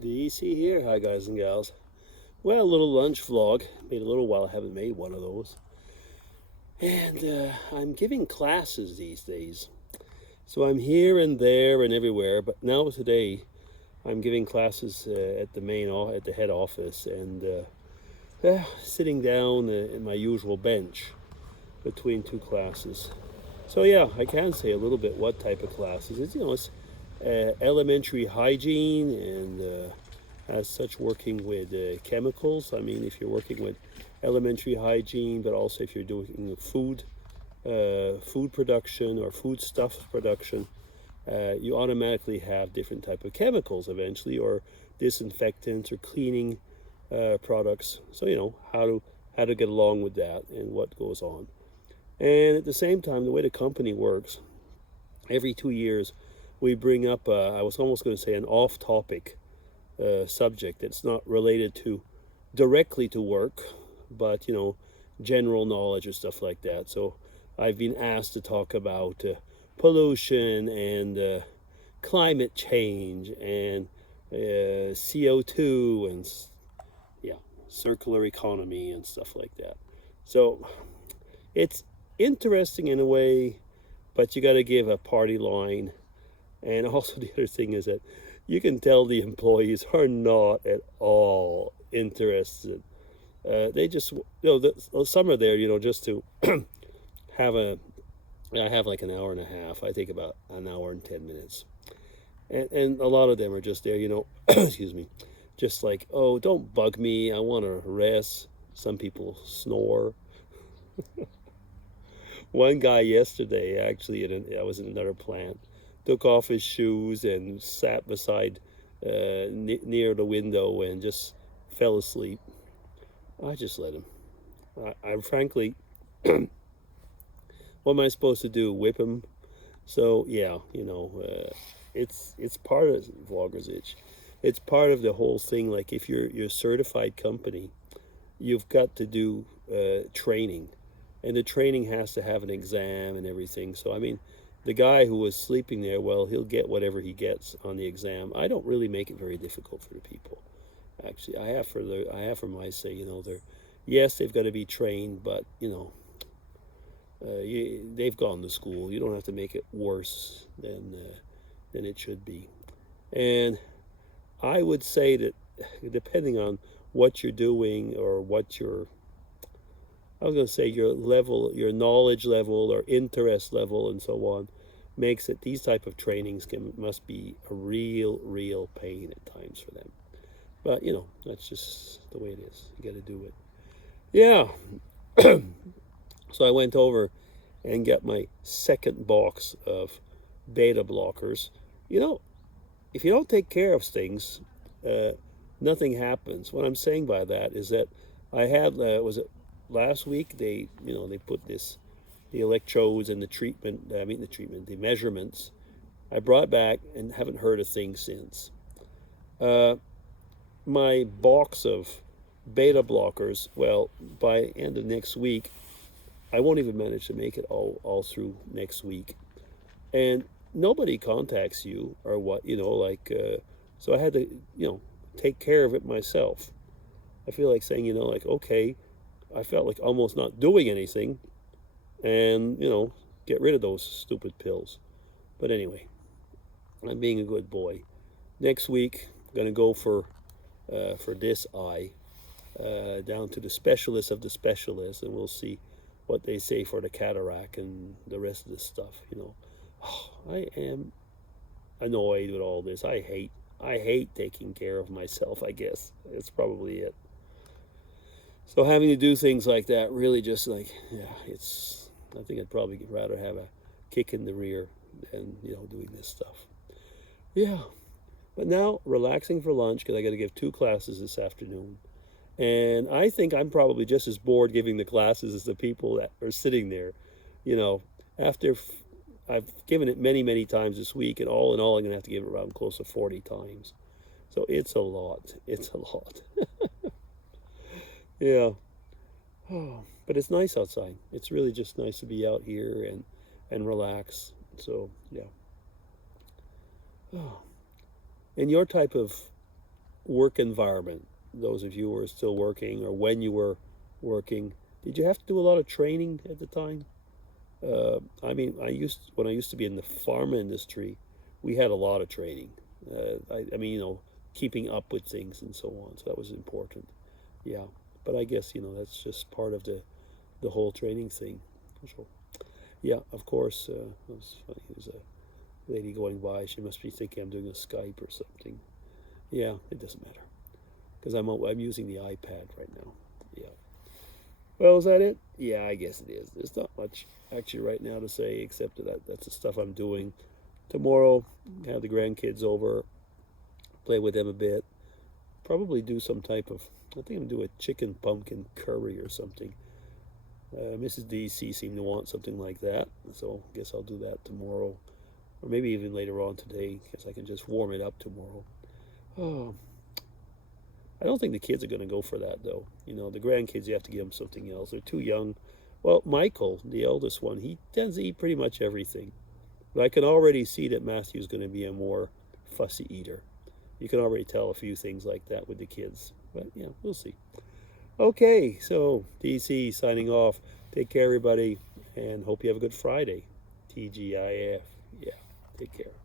DC here. Hi, guys and gals. Well, a little lunch vlog. Made a little while I haven't made one of those. And I'm giving classes these days. So I'm here and there and everywhere. But now today, I'm giving classes at at the head office, and sitting down in my usual bench between two classes. So yeah, I can say a little bit what type of classes. It's elementary hygiene and as such working with chemicals. I mean, if you're working with elementary hygiene, but also if you're doing food production or foodstuff production, you automatically have different type of chemicals eventually, or disinfectants or cleaning products. So how to get along with that and what goes on. And at the same time, the way the company works, every 2 years we bring up, I was almost going to say, an off-topic subject that's not related to directly to work, but general knowledge and stuff like that. So I've been asked to talk about pollution and climate change and CO2 and yeah, circular economy and stuff like that. So it's interesting in a way, but you got to give a party line. And also the other thing is that you can tell the employees are not at all interested. They just, some are there, just to have I have like an hour and a half. I take about an hour and 10 minutes. And a lot of them are just there, excuse me, just like, oh, don't bug me. I want to rest. Some people snore. One guy yesterday, actually, I was in another plant, took off his shoes and sat beside near the window and just fell asleep. I just let him. I'm frankly, what am I supposed to do? Whip him? So yeah, it's part of Vlogger's Itch. It's part of the whole thing. Like if you're a certified company, you've got to do training, and the training has to have an exam and everything. So I mean, the guy who was sleeping there, well, he'll get whatever he gets on the exam. I don't really make it very difficult for the people. Actually, I have for my say, yes, they've got to be trained, but they've gone to school. You don't have to make it worse than it should be. And I would say that depending on what you're doing or I was going to say your level, your knowledge level or interest level and so on, makes it these type of trainings must be a real pain at times for them. But that's just the way it is. You got to do it. Yeah. So I went over and got my second box of beta blockers. If you don't take care of things, nothing happens. What I'm saying by that is that I had was it last week, they put the electrodes and the measurements. I brought back and haven't heard a thing since. My box of beta blockers, well, by end of next week, I won't even manage to make it all through next week. And nobody contacts you or what, so I had to, take care of it myself. I feel like saying, okay, I felt like almost not doing anything and, get rid of those stupid pills. But anyway, I'm being a good boy. Next week, I'm going to go for this eye down to the specialist of the specialists, and we'll see what they say for the cataract and the rest of the stuff. Oh, I am annoyed with all this. I hate taking care of myself, I guess. That's probably it. So having to do things like that really just like, yeah, I think I'd probably rather have a kick in the rear than, doing this stuff. Yeah. But now, relaxing for lunch, because I got to give 2 classes this afternoon. And I think I'm probably just as bored giving the classes as the people that are sitting there. After I've given it many times this week, and all in all, I'm going to have to give it around close to 40 times. So it's a lot. It's a lot. Yeah. Oh, but it's nice outside. It's really just nice to be out here and relax. So, yeah. Oh. And your type of work environment. Those of you who are still working, or when you were working, did you have to do a lot of training at the time? I mean, when I used to be in the pharma industry, we had a lot of training. I mean, keeping up with things and so on. So that was important. Yeah, but I guess that's just part of the whole training thing. So, yeah, of course. It was funny. There's a lady going by. She must be thinking I'm doing a Skype or something. Yeah, it doesn't matter because I'm using the iPad right now. Yeah. Well, is that it? Yeah, I guess it is. There's not much actually right now to say except that's the stuff I'm doing. Tomorrow, have the grandkids over, play with them a bit. Probably do some type of, I think I'm gonna do a chicken pumpkin curry or something. Mrs. DC seemed to want something like that, so I guess I'll do that tomorrow, or maybe even later on today, because I can just warm it up tomorrow. Oh, I don't think the kids are going to go for that, though. The grandkids, you have to give them something else. They're too young. Well, Michael, the eldest one, he tends to eat pretty much everything. But I can already see that Matthew's going to be a more fussy eater. You can already tell a few things like that with the kids. But, yeah, we'll see. Okay, so DC signing off. Take care, everybody, and hope you have a good Friday. TGIF. Yeah, take care.